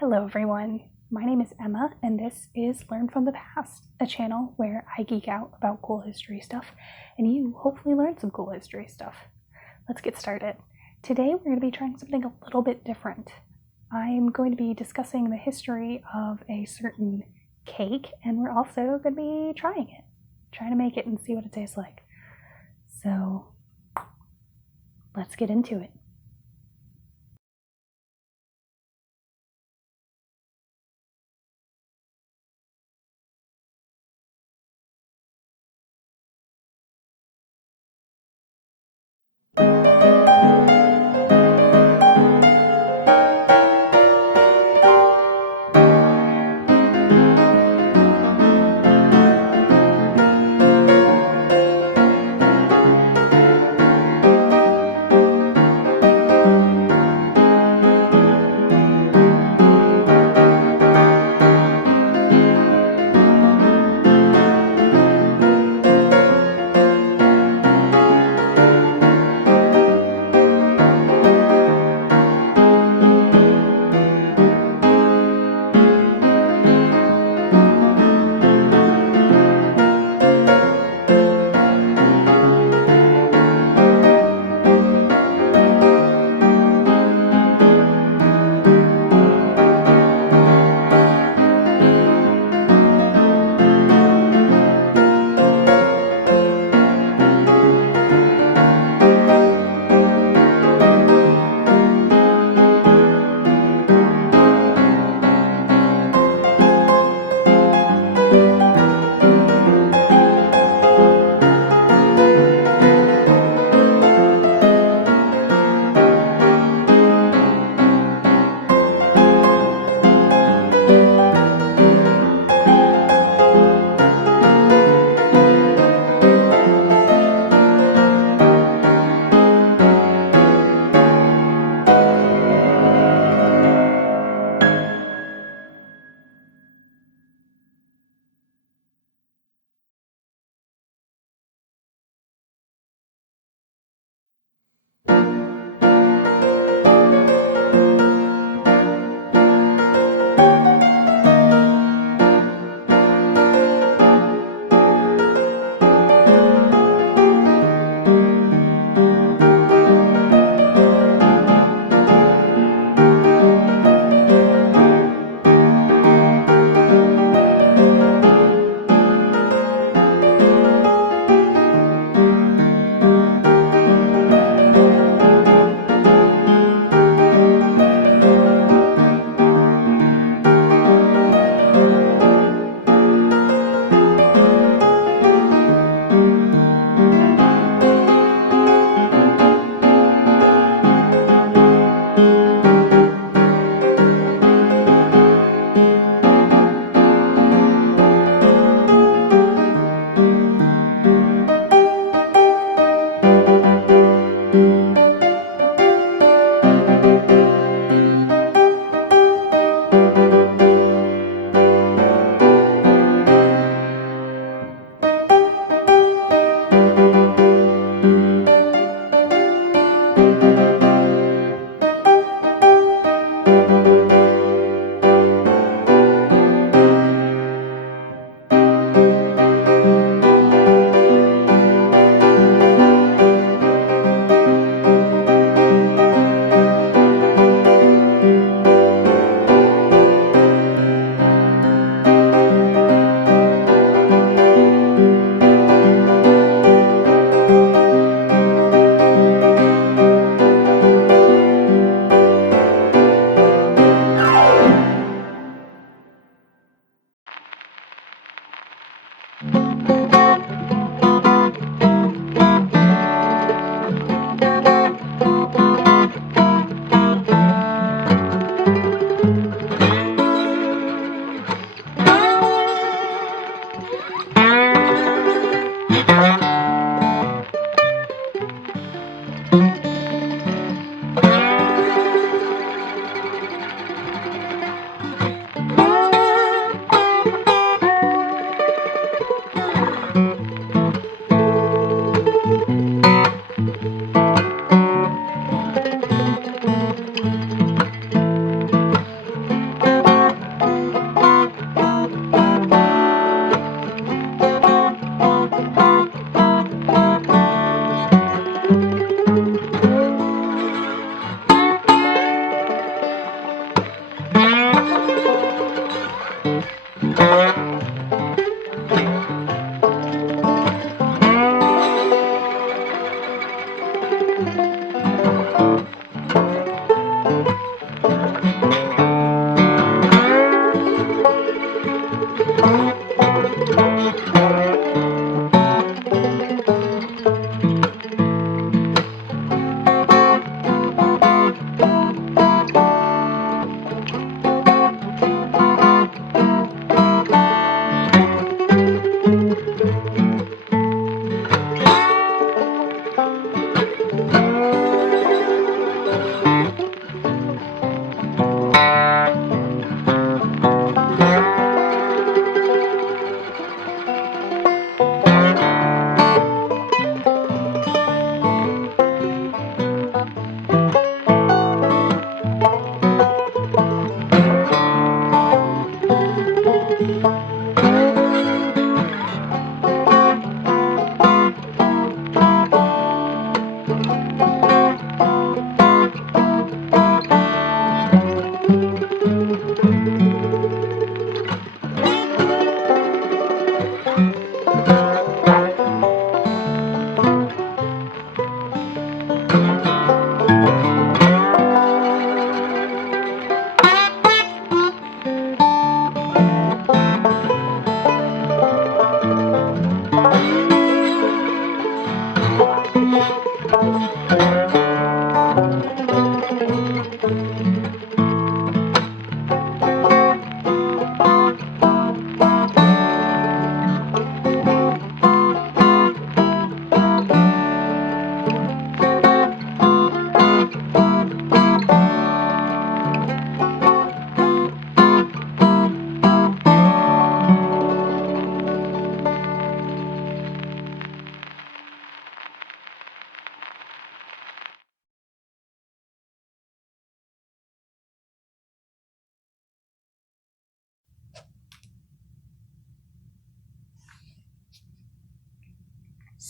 Hello everyone, my name is Emma and this is Learn from the Past, a channel where I geek out about cool history stuff and you hopefully learn some cool history stuff. Let's get started. Today we're going to be trying something a little bit different. I'm going to be discussing the history of a certain cake and we're also going to be trying to make it and see what it tastes like. So let's get into it.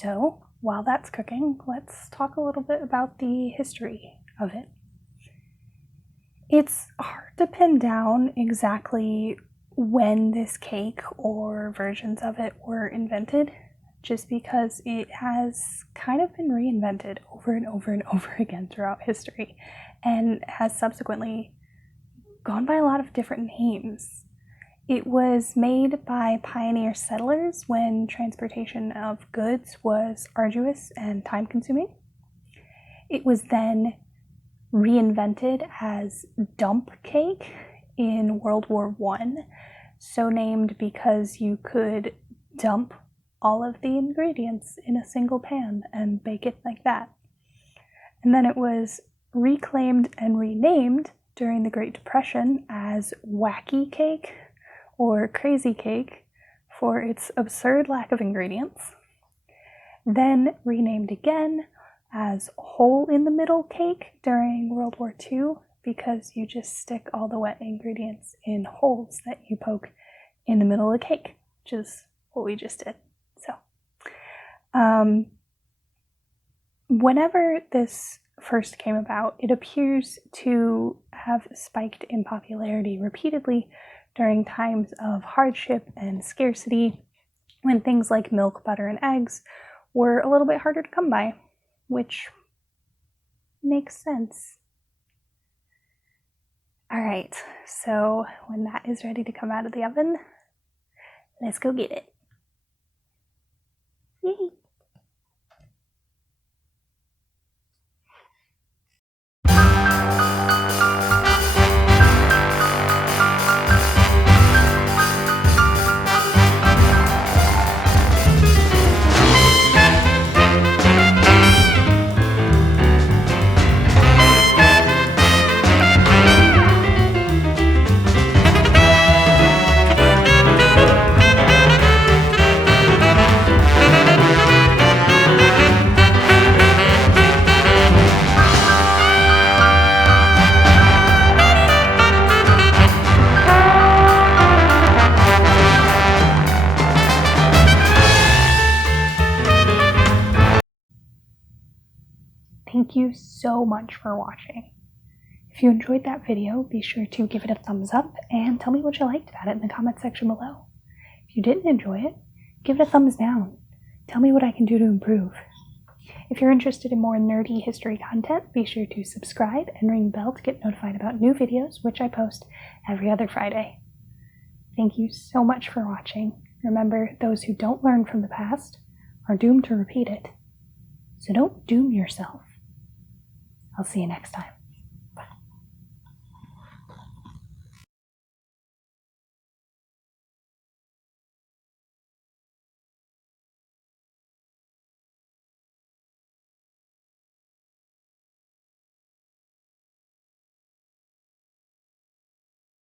So while that's cooking, let's talk a little bit about the history of it. It's hard to pin down exactly when this cake or versions of it were invented, just because it has kind of been reinvented over and over and over again throughout history, and has subsequently gone by a lot of different names. It was made by pioneer settlers when transportation of goods was arduous and time-consuming. It was then reinvented as dump cake in World War I, so named because you could dump all of the ingredients in a single pan and bake it like that. And then it was reclaimed and renamed during the Great Depression as wacky cake or crazy cake for its absurd lack of ingredients. Then renamed again as hole in the middle cake during World War II, because you just stick all the wet ingredients in holes that you poke in the middle of the cake, which is what we just did. So, whenever this first came about, it appears to have spiked in popularity repeatedly during times of hardship and scarcity, when things like milk, butter, and eggs were a little bit harder to come by, which makes sense. All right, so when that is ready to come out of the oven, let's go get it. Yay! Thank you so much for watching. If you enjoyed that video, be sure to give it a thumbs up and tell me what you liked about it in the comment section below. If you didn't enjoy it, give it a thumbs down. Tell me what I can do to improve. If you're interested in more nerdy history content, be sure to subscribe and ring the bell to get notified about new videos, which I post every other Friday. Thank you so much for watching. Remember, those who don't learn from the past are doomed to repeat it. So don't doom yourself. I'll see you next time.